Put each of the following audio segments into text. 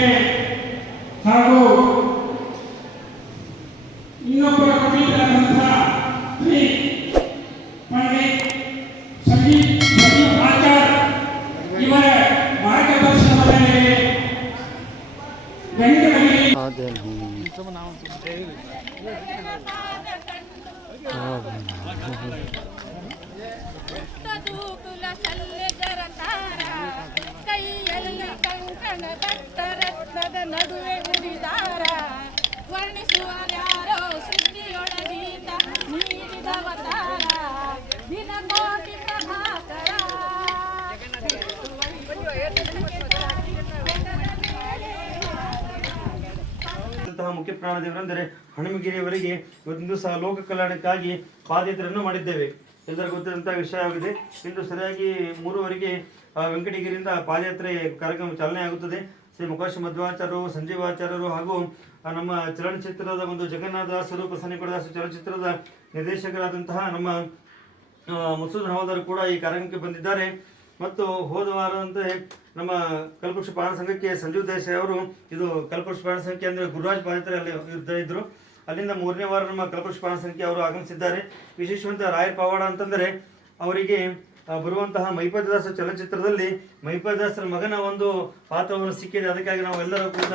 ಕವಿಗಳಿಗೆ ಹಾಗೂ ಇನ್ನೊಬ್ಬರ ಕವಿಗಳಾದಂತಹ ಶ್ರೀ ಪಂಡಿತ್ ಸಂಗೀತ್ ಆಚಾರ್ ಇವರ ಮಾರ್ಗದರ್ಶನದ ಮೇಲೆ ಗಂಟೆಗಳಿಗೆ ಕೈಯಲ್ಲಿ ಕಂಕಣ ರತ್ನದ ನಡುವೆ ಉಡಿದಾರ ವರ್ಣಿಸುವ ಯಾರೋ ಸುದ್ದಿಯೊಳಗೀತ ನೀಡಿದವತಾರ ದಿನಕೋಟಿ ಪ್ರಭಾಕರ ಮುಖ್ಯ ಪ್ರಾಣದೇವರೆಂದರೆ ಹನುಮಗಿರಿಯವರಿಗೆ ಇವತ್ತಿನ ದಿವಸ ಲೋಕ ಕಲ್ಯಾಣಕ್ಕಾಗಿ ಪಾದಯಾತ್ರೆಯನ್ನು ಮಾಡಿದ್ದೇವೆ. ಎಲ್ಲರಿಗೂ ಗೊತ್ತಿರುವಂತಹ ವಿಷಯವಾಗಿದೆ. ಇಂದು ಸರಿಯಾಗಿ 3:15 ವೆಂಕಟಗಿರಿಯಿಂದ ಪಾದಯಾತ್ರೆ ಕಾರ್ಯಕ್ರಮ ಚಾಲನೆ ಆಗುತ್ತದೆ. ಶ್ರೀ ಮುಖಾಶ ಮಧ್ವಾಚಾರ್ಯರು, ಸಂಜೀವಾಚಾರ್ಯರು ಹಾಗೂ ನಮ್ಮ ಚಲನಚಿತ್ರದ ಒಂದು ಜಗನ್ನಾಥದಾಸರು, ಪ್ರಸನ್ನಗೌಡದಾಸರು ಚಲನಚಿತ್ರದ ನಿರ್ದೇಶಕರಾದಂತಹ ನಮ್ಮ ಮಸೂದ್ ಹವಾದಾರ್ ಕೂಡ ಈ ಕಾರ್ಯಕ್ರಮಕ್ಕೆ ಬಂದಿದ್ದಾರೆ. ಮತ್ತು ಹೋದ ವಾರದಂತೆ ನಮ್ಮ ಕಲ್ಪವೃಕ್ಷ ಪ್ರಾಣ ಸಂಘಕ್ಕೆ ಸಂಜೀವ್ ದೇಸಾಯಿ ಅವರು, ಇದು ಕಲ್ಪವೃಕ್ಷ ಪ್ರಾಣ ಸಂಘಕ್ಕೆ ಅಂದರೆ ಗುರುರಾಜ್ ಪಾದಯಾತ್ರೆ ಅಲ್ಲಿ ಇದ್ದರು. ಅಲ್ಲಿಂದ 3ನೇ ವಾರ ನಮ್ಮ ಕಲ್ಪವೃಕ್ಷ ಪ್ರಾಣ ಸಂಘಕ್ಕೆ ಅವರು ಆಗಮಿಸಿದ್ದಾರೆ. ವಿಶೇಷವಂತ ರಾಯರ್ ಪವಾಡ ಅಂತಂದರೆ ಅವರಿಗೆ ಬರುವಂತಹ ಮೈಪದಾಸ ಚಲನಚಿತ್ರದಲ್ಲಿ ಮೈಪದಾಸರ ಮಗನ ಒಂದು ಪಾತ್ರವನ್ನು ಸಿಕ್ಕಿದೆ. ಅದಕ್ಕಾಗಿ ನಾವು ಎಲ್ಲರೂ ಕೂಡ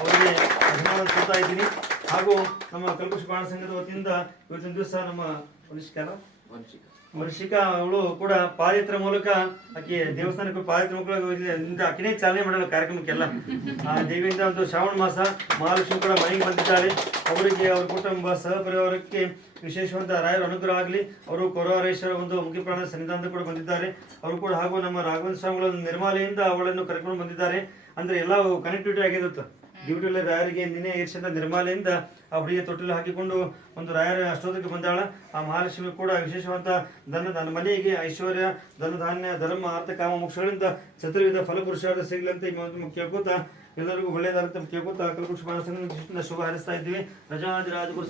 ಅವರಿಗೆ ಧನ್ಯವಾದ ಕೊಡ್ತಾ ಇದ್ದೀನಿ. ಹಾಗೂ ನಮ್ಮ ಕಲ್ಪವೃಕ್ಷ ಪ್ರಾಣ ಸಂಘದ ವತಿಯಿಂದ ಇವತ್ತಿನ ದಿವಸ ನಮ್ಮ ವರ್ಷಿಕಾ ಅವಳು ಕೂಡ ಪಾದಯಾತ್ರೆ ಮೂಲಕ ಆಕೆ ದೇವಸ್ಥಾನಕ್ಕೆ ಪಾದಯಾತ್ರೆ ಮೂಲಕ ಆಕೆನೇ ಚಾಲನೆ ಮಾಡಲು ಕಾರ್ಯಕ್ರಮಕ್ಕೆಲ್ಲ. ದೇವಿಯಿಂದ ಒಂದು ಶ್ರಾವಣ ಮಾಸ ಮಹಾಲಕ್ಷ್ಮಿ ಕೂಡ ಮನೆಗೆ ಬಂದಿದ್ದಾರೆ. ಅವರಿಗೆ ಅವ್ರ ಕುಟುಂಬ ಸಹಪರಿವಾರಕ್ಕೆ ವಿಶೇಷವಾದ ರಾಯರ ಅನುಗ್ರಹ ಆಗಲಿ. ಅವರು ಕೊರವರೇಶ್ವರ ಒಂದು ಮುಖ್ಯ ಪ್ರಾಣದ ಸನ್ನಿಧಾನದ ಕೂಡ ಬಂದಿದ್ದಾರೆ. ಅವರು ಕೂಡ ಹಾಗೂ ನಮ್ಮ ರಾಘವೇಂದ್ರ ಸ್ವಾಮಿಗಳ ನಿರ್ಮಾಲೆಯಿಂದ ಅವಳನ್ನು ಕರ್ಕೊಂಡು ಬಂದಿದ್ದಾರೆ. ಅಂದರೆ ಎಲ್ಲ ಕನೆಕ್ಟಿವಿಟಿ ಆಗಿರುತ್ತೆ. ಡ್ಯೂಟಿಯಲ್ಲಿ ರಾಯರಿಗೆ ನಿನ್ನೆ ಏರ್ಷದ ನಿರ್ಮಾಲೆಯಿಂದ ಆ ಹುಡುಗಿಯ ತೊಟ್ಟಿಲು ಹಾಕಿಕೊಂಡು ಒಂದು ರಾಯರ ಅಷ್ಟೋದಕ್ಕೆ ಬಂದಾಳ. ಆ ಮಹಾಲಕ್ಷ್ಮಿ ಕೂಡ ವಿಶೇಷವಂತ ನನ್ನ ಮನೆಗೆ ಐಶ್ವರ್ಯ, ಧನಧಾನ್ಯ, ಧರ್ಮ, ಅರ್ಥ, ಕಾಮ, ಮೋಕ್ಷಗಳಿಂದ ಚತುರ್ವಿಧ ಫಲಪುರುಷಾರ್ಥ ಸಿಗಲಂತ ಕೇಳ್ಕೊತಾ ಎಲ್ಲರಿಗೂ ಒಳ್ಳೆಯದಾರಂತ ಕೇಳ್ಕೊತಾ ಕಲ್ಪವೃಕ್ಷ ಪ್ರಾಣ ಸಂಘ ಶುಭ ಹಾರೈಸ್ತಾ ಇದ್ವಿ. ರಜಾದಿರಾಜ ಗುರು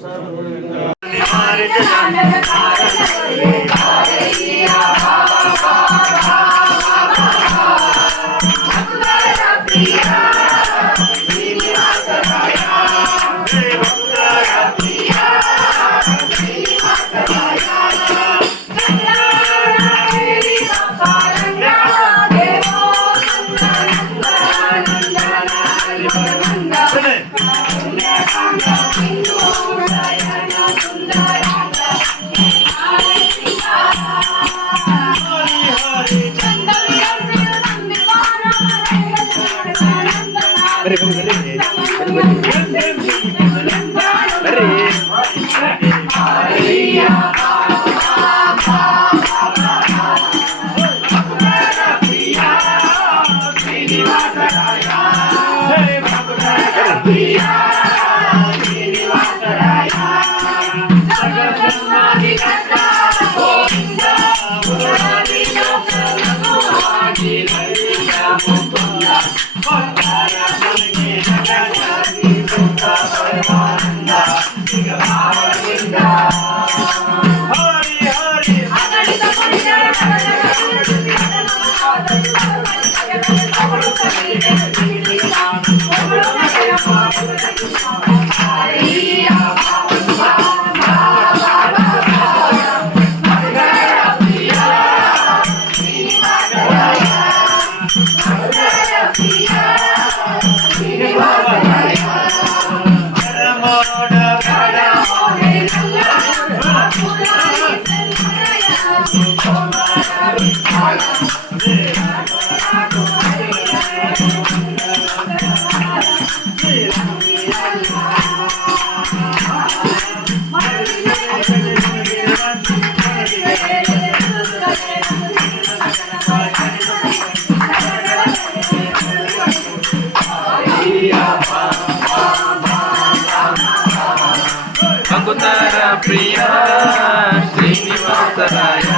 ಪ್ರಿಯ ಶ್ರೀನಿವಾಸರಾಯ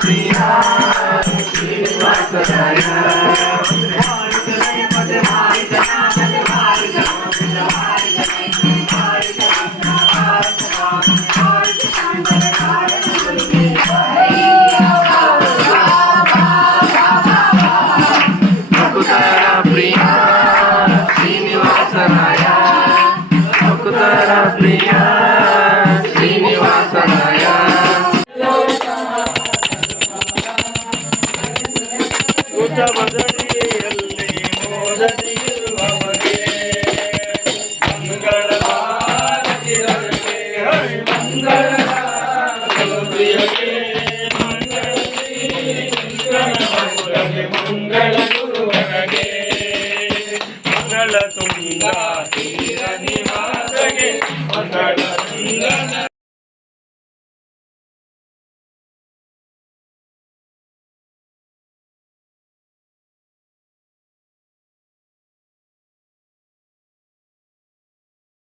ಪ್ರಿಯ ಶ್ರೀನಿವಾಸರಾಯ ಪ್ರಿಯ ಪ್ರಿಯ ಶ್ರೀನಿವಾಸರಾಯ ಭಕ್ತರ ಪ್ರಿಯ ಶ್ರೀನಿವಾಸರಾಯ ಭಜನೆಯಲ್ಲಿ ಮೋದದಿರುವವರಿಗೆ ಮಂಗಳ ಭಾರತಿ ಮಂಗಳ ಪ್ರಿಯಗೆ